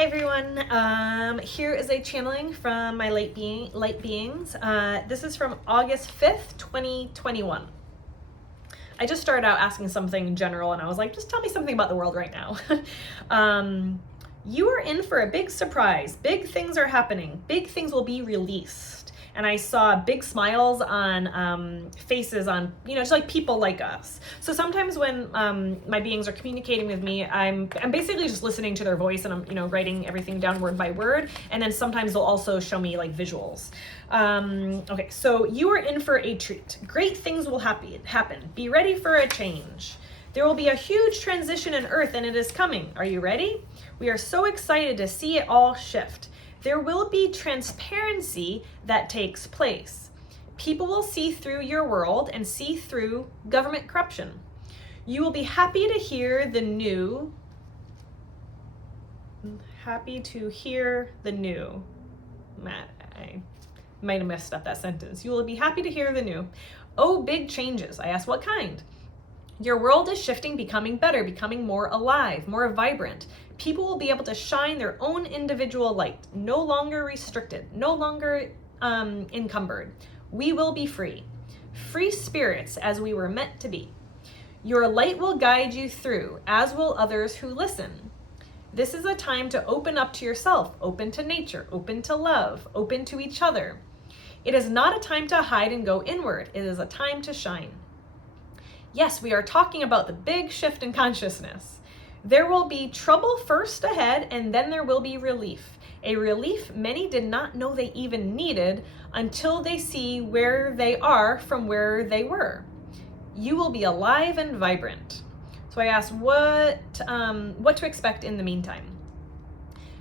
Hi everyone. Here is a channeling from my light beings. This is from August 5th, 2021. I just started out asking something general and I was like, just tell me something about the world right now. You are in for a big surprise. Big things are happening. Big things will be released. And I saw big smiles on faces on, just like people like us. So sometimes when my beings are communicating with me, I'm basically just listening to their voice and I'm, writing everything down word by word. And then sometimes they'll also show me like visuals. Okay, so you are in for a treat. Great things will happen. Be ready for a change. There will be a huge transition in Earth and it is coming. Are you ready? We are so excited to see it all shift. There will be transparency that takes place. People will see through your world and see through government corruption. You will be happy to hear the new. Matt, I might have messed up that sentence. You will be happy to hear the new. Oh, big changes. I asked, what kind? Your world is shifting, becoming better, becoming more alive, more vibrant. People will be able to shine their own individual light, no longer restricted, no longer encumbered. We will be free. Free spirits as we were meant to be. Your light will guide you through, as will others who listen. This is a time to open up to yourself, open to nature, open to love, open to each other. It is not a time to hide and go inward. It is a time to shine. Yes, we are talking about the big shift in consciousness. There will be trouble first ahead, and then there will be relief. A relief many did not know they even needed until they see where they are from where they were. You will be alive and vibrant. So I asked what to expect in the meantime.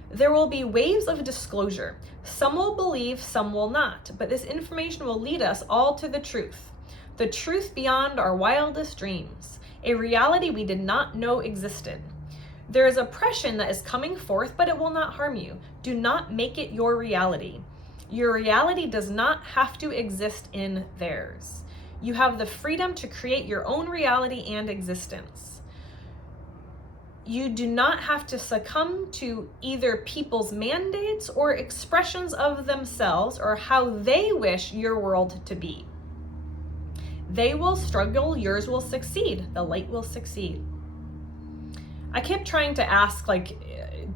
There will be waves of disclosure. Some will believe, some will not, but this information will lead us all to the truth. The truth beyond our wildest dreams, a reality we did not know existed. There is oppression that is coming forth, but it will not harm you. Do not make it your reality. Your reality does not have to exist in theirs. You have the freedom to create your own reality and existence. You do not have to succumb to either people's mandates or expressions of themselves or how they wish your world to be. They will struggle, yours will succeed. The light will succeed. I kept trying to ask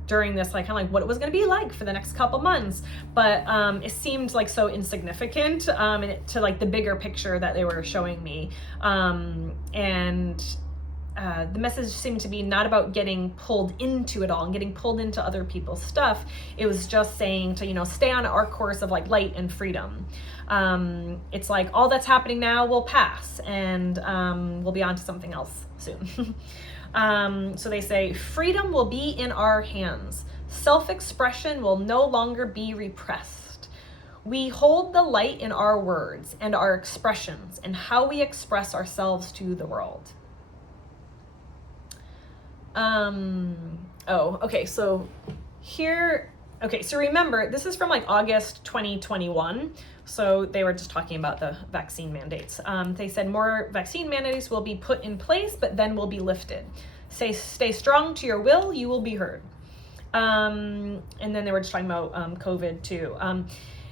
during this, kind of what it was going to be like for the next couple months, but it seemed so insignificant to the bigger picture that they were showing me. The message seemed to be not about getting pulled into it all and getting pulled into other people's stuff. It was just saying to, stay on our course of light and freedom. It's all that's happening now will pass and we'll be on to something else soon. So they say, freedom will be in our hands. Self-expression will no longer be repressed. We hold the light in our words and our expressions and how we express ourselves to the world. So remember, this is from August 2021. So they were just talking about the vaccine mandates. They said more vaccine mandates will be put in place, but then will be lifted. Stay strong to your will, you will be heard. And then they were just talking about COVID too.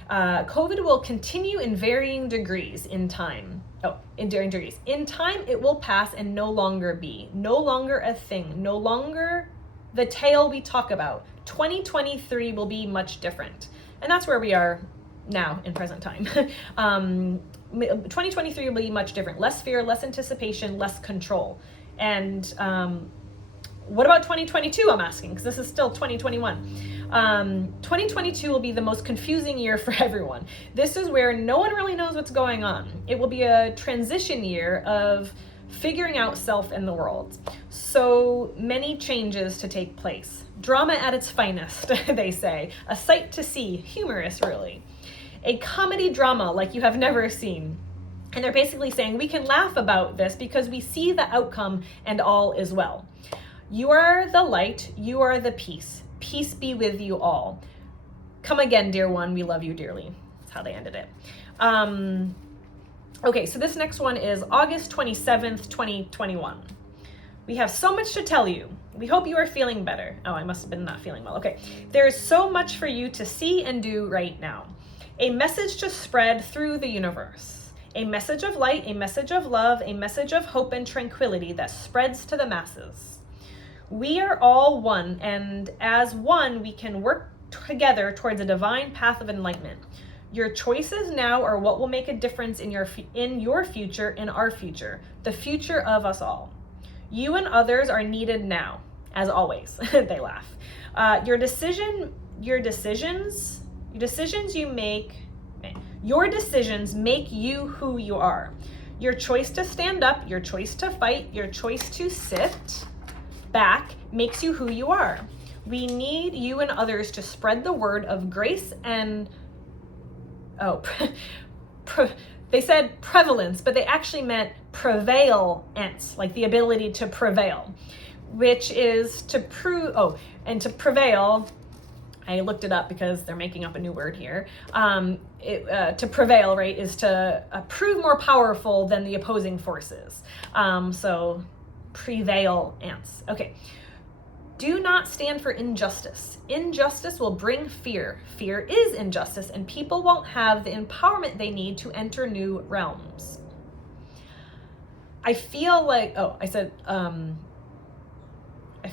COVID will continue in varying degrees in time. In varying degrees. In time, it will pass and no longer be. No longer a thing. No longer the tale we talk about. 2023 will be much different. And that's where we are now in present time. 2023 will be much different. Less fear, less anticipation, less control. And what about 2022, I'm asking, because this is still 2021. 2022 will be the most confusing year for everyone. This is where no one really knows what's going on. It will be a transition year of figuring out self and the world. So many changes to take place. Drama at its finest, they say. A sight to see. Humorous, really. A comedy drama like you have never seen. And they're basically saying we can laugh about this because we see the outcome and all is well. You are the light. You are the peace. Peace be with you all. Come again, dear one. We love you dearly. That's how they ended it. Okay, so this next one is August 27th, 2021. We have so much to tell you. We hope you are feeling better. Oh, I must have been not feeling well. Okay. There is so much for you to see and do right now. A message to spread through the universe. A message of light, a message of love, a message of hope and tranquility that spreads to the masses. We are all one, and as one, we can work together towards a divine path of enlightenment. Your choices now are what will make a difference in your future, in our future, the future of us all. You and others are needed now, as always. They laugh. Your decisions make you who you are. Your choice to stand up, your choice to fight, your choice to sit back makes you who you are. We need you and others to spread the word of grace and they said prevalence, but they actually meant prevailance, like the ability to prevail, which is to and to prevail. I looked it up because they're making up a new word here. To prevail, right, is to prove more powerful than the opposing forces. So prevailance. Okay. Do not stand for injustice. Injustice will bring fear. Fear is injustice, and people won't have the empowerment they need to enter new realms. I feel like, I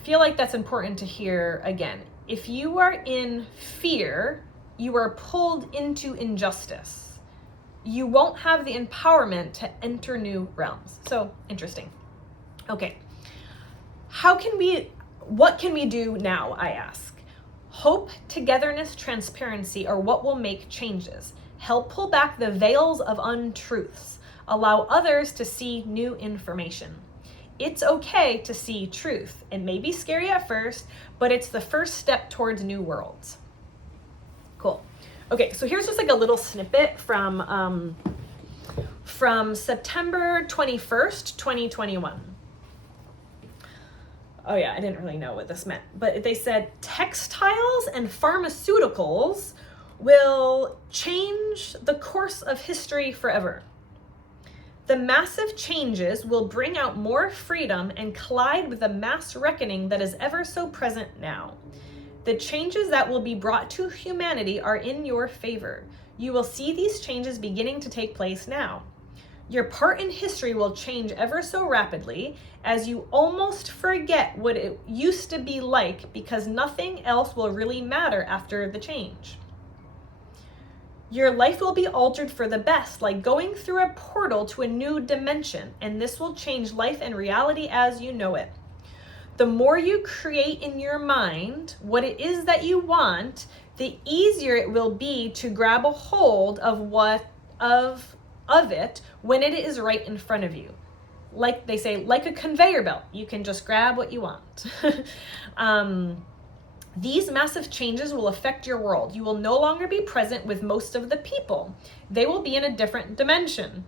feel like that's important to hear again. If you are in fear, you are pulled into injustice. You won't have the empowerment to enter new realms. So, interesting. Okay. What can we do now, I ask? Hope, togetherness, transparency are what will make changes. Help pull back the veils of untruths. Allow others to see new information. It's okay to see truth. It may be scary at first, but it's the first step towards new worlds. Cool. Okay, so here's just like a little snippet from September 21st, 2021. Oh yeah, I didn't really know what this meant, but they said textiles and pharmaceuticals will change the course of history forever. The massive changes will bring out more freedom and collide with the mass reckoning that is ever so present now. The changes that will be brought to humanity are in your favor. You will see these changes beginning to take place now. Your part in history will change ever so rapidly as you almost forget what it used to be like because nothing else will really matter after the change. Your life will be altered for the best, like going through a portal to a new dimension, and this will change life and reality as you know it. The more you create in your mind what it is that you want, the easier it will be to grab a hold of it when it is right in front of you. Like they say, like a conveyor belt, you can just grab what you want. These massive changes will affect your world. You will no longer be present with most of the people. They will be in a different dimension,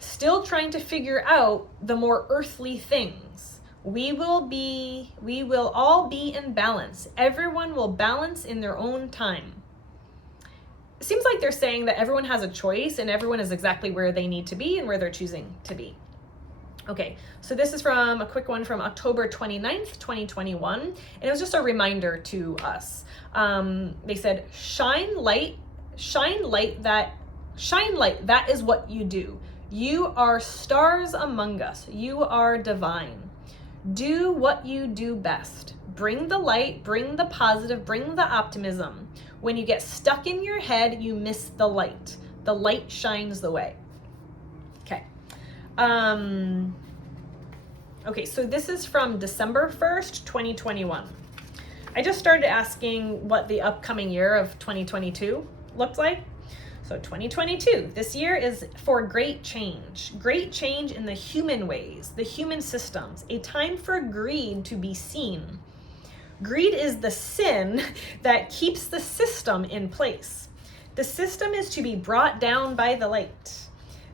still trying to figure out the more earthly things. We will all be in balance. Everyone will balance in their own time. It seems like they're saying that everyone has a choice and everyone is exactly where they need to be and where they're choosing to be. Okay, so this is from a quick one from October 29th, 2021. And it was just a reminder to us. They said, shine light, that is what you do. You are stars among us. You are divine. Do what you do best. Bring the light, bring the positive, bring the optimism. When you get stuck in your head, you miss the light. The light shines the way. Okay. Okay, so this is from December 1st, 2021. I just started asking what the upcoming year of 2022 looked like. So 2022, this year is for great change in the human ways, the human systems, a time for greed to be seen. Greed is the sin that keeps the system in place. The system is to be brought down by the light.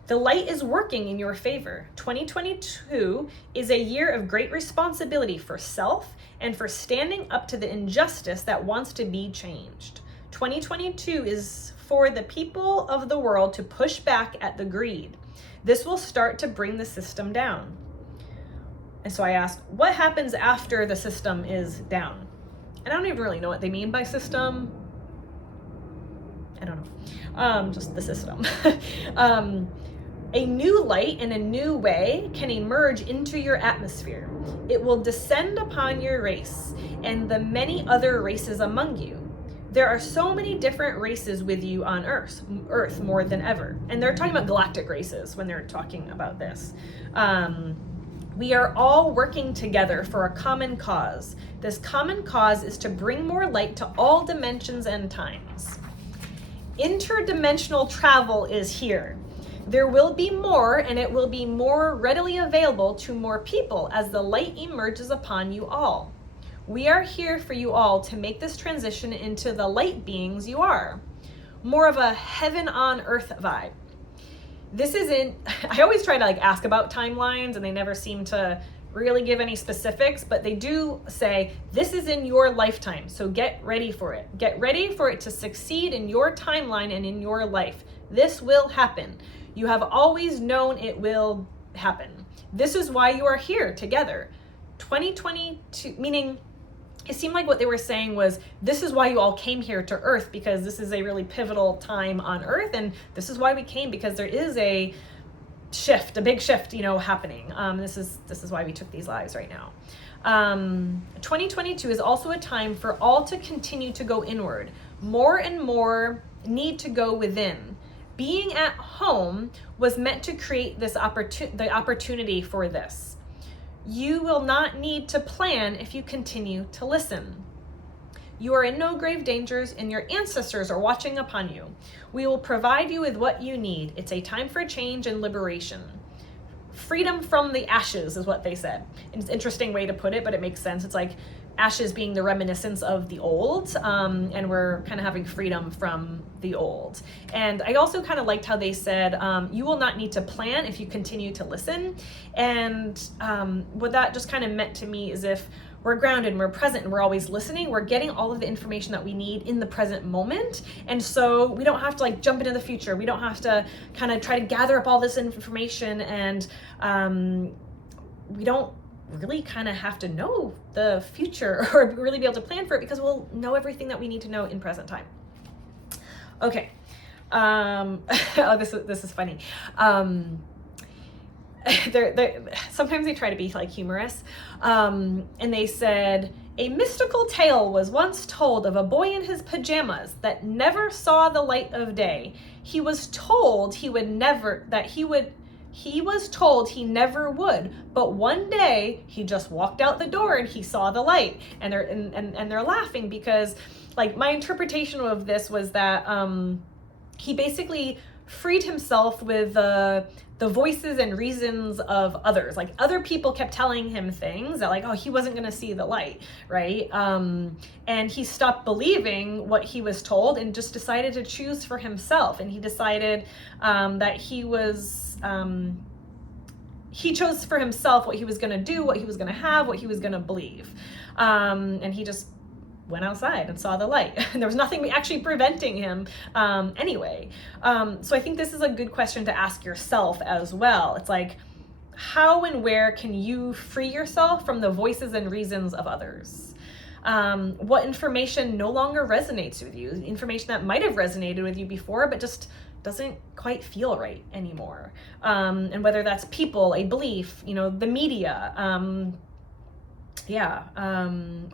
The light is working in your favor. 2022 is a year of great responsibility for self and for standing up to the injustice that wants to be changed. 2022 is for the people of the world to push back at the greed. This will start to bring the system down. And so I asked, what happens after the system is down? And I don't even really know what they mean by system. I don't know. Just the system. A new light in a new way can emerge into your atmosphere. It will descend upon your race and the many other races among you. There are so many different races with you on Earth more than ever. And they're talking about galactic races when they're talking about this. We are all working together for a common cause. This common cause is to bring more light to all dimensions and times. Interdimensional travel is here. There will be more, and it will be more readily available to more people as the light emerges upon you all. We are here for you all to make this transition into the light beings you are. More of a heaven on earth vibe. This isn't, I always try to ask about timelines and they never seem to really give any specifics, but they do say, this is in your lifetime, so get ready for it. Get ready for it to succeed in your timeline and in your life. This will happen. You have always known it will happen. This is why you are here together. 2022, meaning it seemed like what they were saying was, this is why you all came here to Earth, because this is a really pivotal time on Earth, and this is why we came, because there is a shift, a big shift, happening. This is why we took these lives right now. 2022 is also a time for all to continue to go inward. More and more need to go within. Being at home was meant to create this the opportunity for this. You will not need to plan if you continue to listen. You are in no grave dangers, and your ancestors are watching upon you. We will provide you with what you need. It's a time for change and liberation. Freedom from the ashes is what they said. It's an interesting way to put it, but it makes sense. It's like ashes being the reminiscence of the old, and we're kind of having freedom from the old. And I also kind of liked how they said, you will not need to plan if you continue to listen. And what that just kind of meant to me is if we're grounded and we're present and we're always listening, we're getting all of the information that we need in the present moment. And so we don't have to jump into the future. We don't have to kind of try to gather up all this information, and we don't really kind of have to know the future or really be able to plan for it, because we'll know everything that we need to know in present time. Okay. Oh, this is funny. Sometimes they try to be humorous. And they said, a mystical tale was once told of a boy in his pajamas that never saw the light of day. He was told he never would, but one day he just walked out the door and he saw the light. And they're laughing because my interpretation of this was that he basically freed himself with the voices and reasons of others. Other people kept telling him things that he wasn't going to see the light, right? And he stopped believing what he was told and just decided to choose for himself. And he decided that he chose for himself what he was going to do, what he was going to have, what he was going to believe. And he just went outside and saw the light. And there was nothing actually preventing him anyway. So I think this is a good question to ask yourself as well. It's how and where can you free yourself from the voices and reasons of others? What information no longer resonates with you? Information that might have resonated with you before, but just doesn't quite feel right anymore. And whether that's people, a belief, the media,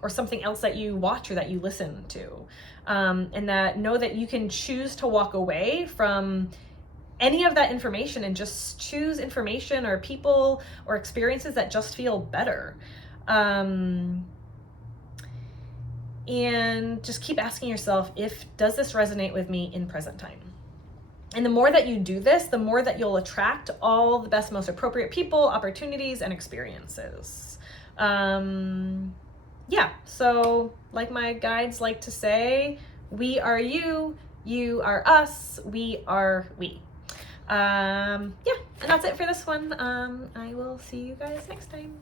or something else that you watch or that you listen to, and know that you can choose to walk away from any of that information and just choose information or people or experiences that just feel better. And just keep asking yourself, does this resonate with me in present time? And the more that you do this, the more that you'll attract all the best, most appropriate people, opportunities, and experiences. So like my guides like to say, we are you, you are us, we are we. And that's it for this one. I will see you guys next time.